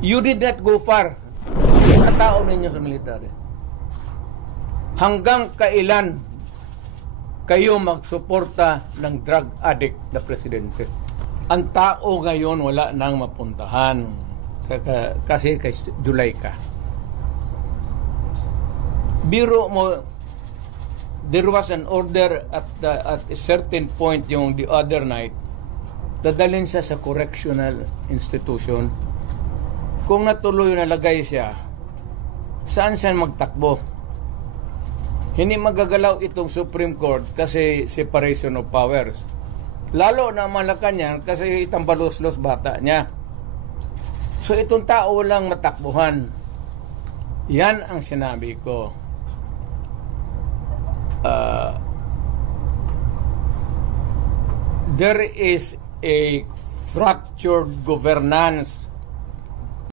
You did not go far. Ang tao ninyo sa military. Hanggang kailan kayo magsuporta ng drug addict na presidente? Ang tao ngayon wala nang mapuntahan kasi kay July ka. Biro mo, there was an order at a certain point yung the other night, dadalhin siya sa correctional institution. Kung natuloy nalagay siya, saan siya magtakbo? Hindi magagalaw itong Supreme Court kasi separation of powers. Lalo na Malacanang kasi tambalos-los bata niya. So itong tao lang matakbuhan. Yan ang sinabi ko. There is a fractured governance